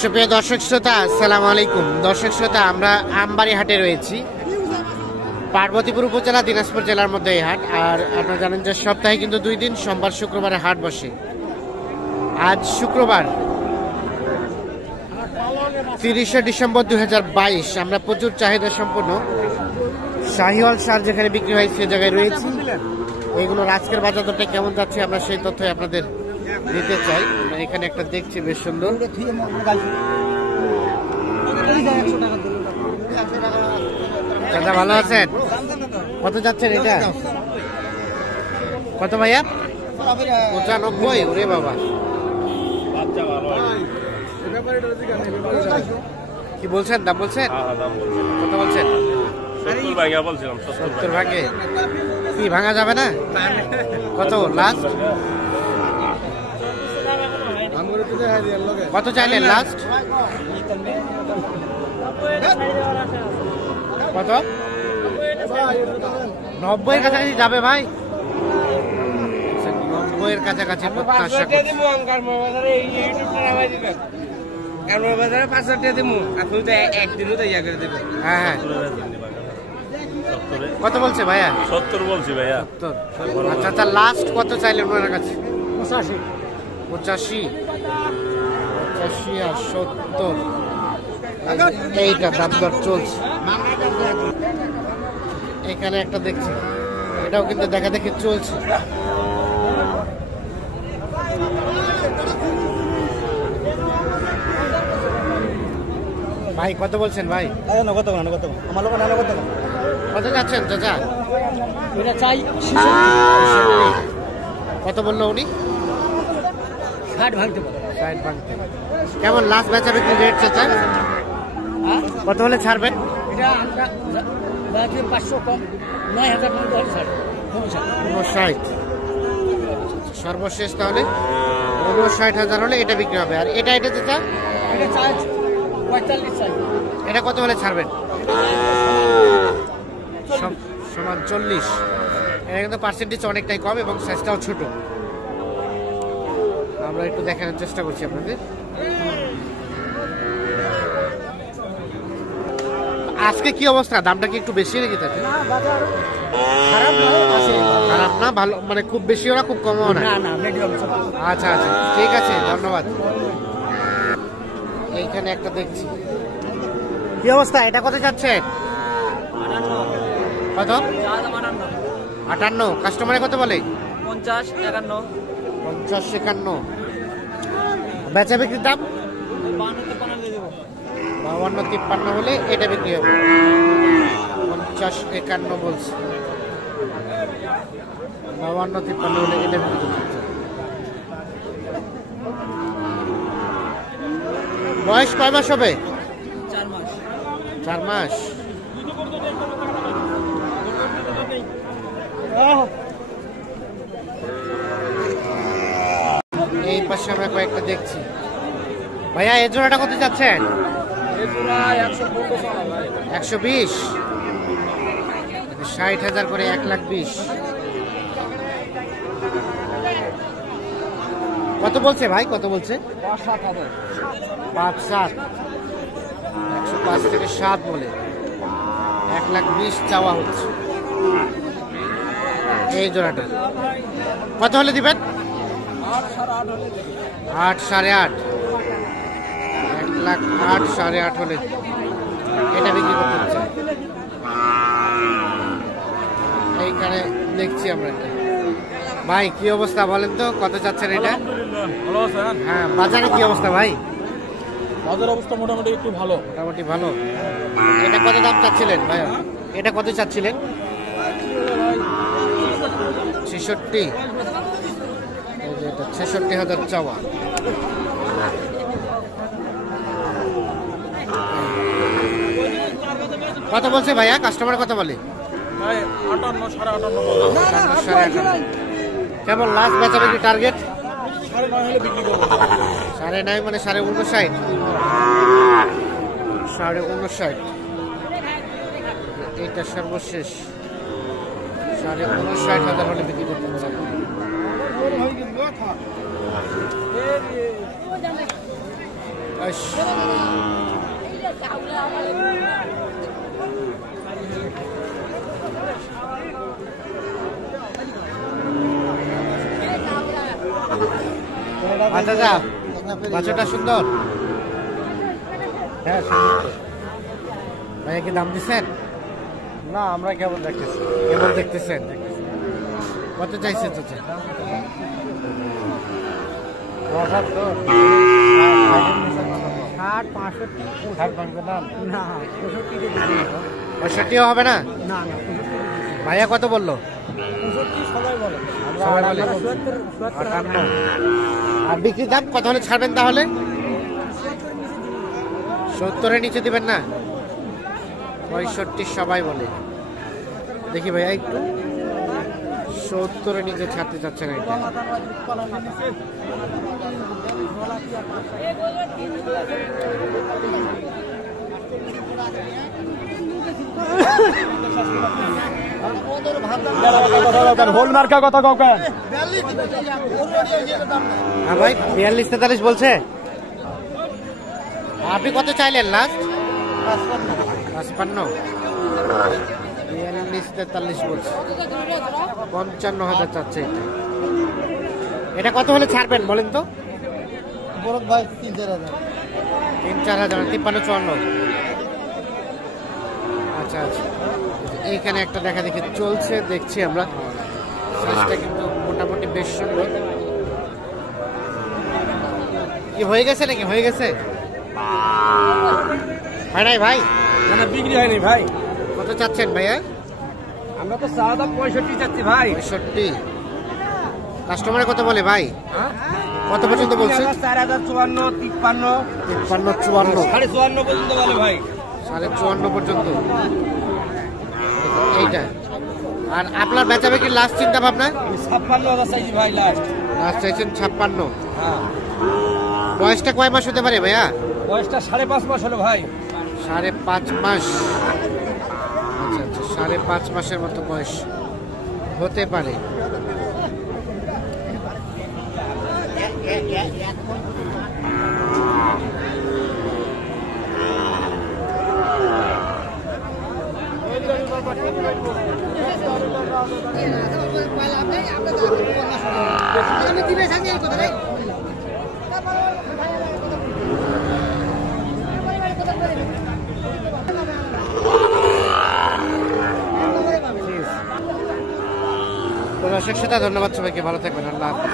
সুপ্রিয় দর্শক শ্রোতা, আসসালামু আলাইকুম। দর্শক শ্রোতা, আমরা আমবাড়ি হাটে রয়েছি। পার্বতীপুর উপজেলা, দিনাজপুর জেলার মধ্যে এই হাট। আর আপনারা জানেন যে সপ্তাহে কিন্তু 2 দিন, সোমবার শুক্রবারে হাট বসে। আজ শুক্রবার 30শে ডিসেম্বর 2022। আমরা প্রচুর চাহিদা সম্পন্ন শাহিওয়াল সার যেখানে বিক্রি হয় সে জায়গায় রয়েছি। এইগুলোর আজকের বাজার দরটা কেমন যাচ্ছে আমরা সেই তথ্যই আপনাদের দিতে চাই। এখানে একটা দেখছি বেশ সুন্দর। দাদা ভালো আছেন? কত যাচ্ছেন এটা? কত ভাইয়া? 95। ওরে বাবা, কি বলছেন? দাম বলছেন? কত বলছেন? 70 ভাগে কি ভাঙা যাবে না? কত লাস্ট? কত চাইলেন লাস্ট? কত? 90-এর কাছাকাছি যাবে ভাই? 90-এর কাছাকাছি প্রত্যাশা করছি। হ্যাঁ, কত বলছে ভাইয়া? 70 বলছি ভাইয়া। আচ্ছা আচ্ছা, লাস্ট কত চাইলেন ওনার কাছে? 85 আর 70 এইটা দাম দর চলছে। এখানে একটা দেখছি, এটাও কিন্তু দেখা দেখি চলছে। ভাই কত বলছেন ভাই? কত যাচ্ছেন চাচা? কত বললো উনি? 60 ভাঙতে। কেমন লাস্ট বেচা বিক্রি রেট চাচা? কত হলে ছাড়বেন? 59। সর্বশেষ তাহলে 59,000 হলে এটা বিক্রি হবে। আর এটা চাচা এটা কত হলে ছাড়বেন? সমান 40। এটা কিন্তু পার্সেন্টেজ অনেকটাই কম এবং সাইজটাও ছোট। আমরা একটু দেখানোর চেষ্টা করছি আপনাদের। আজকে কি অবস্থা? দামটা কি একটু বেশি নাকি তাতে? খারাপ না, ভালো মানে খুব বেশিও না খুব কমও না। আচ্ছা আচ্ছা, ঠিক আছে, ধন্যবাদ। এইখানে একটা দেখছি, কি অবস্থা? এটা কত যাচ্ছে? কত? 58। কাস্টমারে কত বলে? 50, 51। 50, 51। বেচা বিক্রির দাম 52, 53 হলে এটা বিক্রি হবে। 50, 51 বলছে। 52, 53 হলে এটা বিক্রি করতে। বয়স কয় মাস হবে? 4 মাস। 4 মাস। এই পাশে আমরা কয়েকটা দেখছি। ভাইয়া এই জোড়াটা কত যাচ্ছেন? 120। 60,000 করে, 1,20,000। কত বলছে ভাই? কত বলছে? 5-7। 105 থেকে 7 বলে 1,20,000 চাওয়া হচ্ছে এই জোড়াটা। কত হলে দিবেন? 8, 8.5। 1,08,000, 8.5 হলে এটা বিক্রি করতে হচ্ছে। এইখানে দেখছি আমরা এটা। ভাই কি অবস্থা বলেন তো, কত চাচ্ছেন এটা? ভালো আছেন? হ্যাঁ, বাজারে কি অবস্থা ভাই? বাজার অবস্থা মোটামুটি একটু ভালো। মোটামুটি ভালো। এটা কত দাম চাচ্ছিলেন ভাইয়া? এটা কত চাচ্ছিলেন? 66। এই যে এটা 66,000 চাওয়া। কত বলছে ভাইয়া? কাস্টমার কত বলে? 58, 58.5। কেমন লাস্ট বেচা বিক্রি টার্গেট? 9.5 হলে বিক্রি করবো। 9.5 মানে 59.5। 59.5 এটা সর্বশেষ। 59,000 হলে বিক্রি করতে চাই। আইস। আচ্ছা যা, বাচ্চাটা সুন্দর। হ্যাঁ ভাইয়া কি দাম দিচ্ছেন? না, আমরা কেবল দেখতেছি। কেবল দেখতেছেন? কত চাইছে চাচা? 65 হবে না? ভাইয়া কত বললো? সবাই বলে। সবাই বলে 58। আর বিক্রির দাম কত হলে ছাড়বেন তাহলে? 70-এর নিচে দিবেন না? 65 সবাই বলে। দেখি ভাইয়া একটু 70-এর নিচে ছাড়তে চাচ্ছে না এটা। হোলমার্কা কথা কাউ কেন? হ্যাঁ ভাই, 42-43 বলছে। আপনি কত চাইলেন লাস্ট? 55। 42-43 বলছে। 55,000 চাচ্ছে এটা। এটা কত হলে ছাড়বেন বলেন তো? ভাই 3-4 হাজার। 3-4 হাজার। 53-54। আচ্ছা আচ্ছা, এইখানে একটা দেখা দেখি চলছে, দেখছি আমরা। সাইজটা কিন্তু মোটামুটি বেশ সুন্দর। কি হয়ে গেছে নাকি? হয়ে গেছে? হয় নাই ভাই? না, বিক্রি হয়নি ভাই। কত চাচ্ছেন ভাইয়া? আমরা তো চা দাম 65 চাচ্ছি ভাই। 65। কাস্টমারে কত বলে ভাই? কত পর্যন্ত বলছে? 4054, 53, 53-54। 54.5 পর্যন্ত বলে ভাই। 54.5 পর্যন্ত এইটা। আর আপনার বেচা বিক্রির লাস্ট চিন্তা ভাবনা? 56,000 চাইছি ভাই লাস্ট। লাস্ট চাইছেন 56। হ্যাঁ। বয়সটা কয় মাস হতে পারে ভাইয়া? বয়সটা 5.5 মাস হলো ভাই। 5.5 মাস। আচ্ছা আচ্ছা, 5.5 মাসের মতো বয়স হতে পারে। তো দর্শক শ্রোতা, ধন্যবাদ সবাইকে, ভালো থাকবেন, আল্লাহ হাফেজ।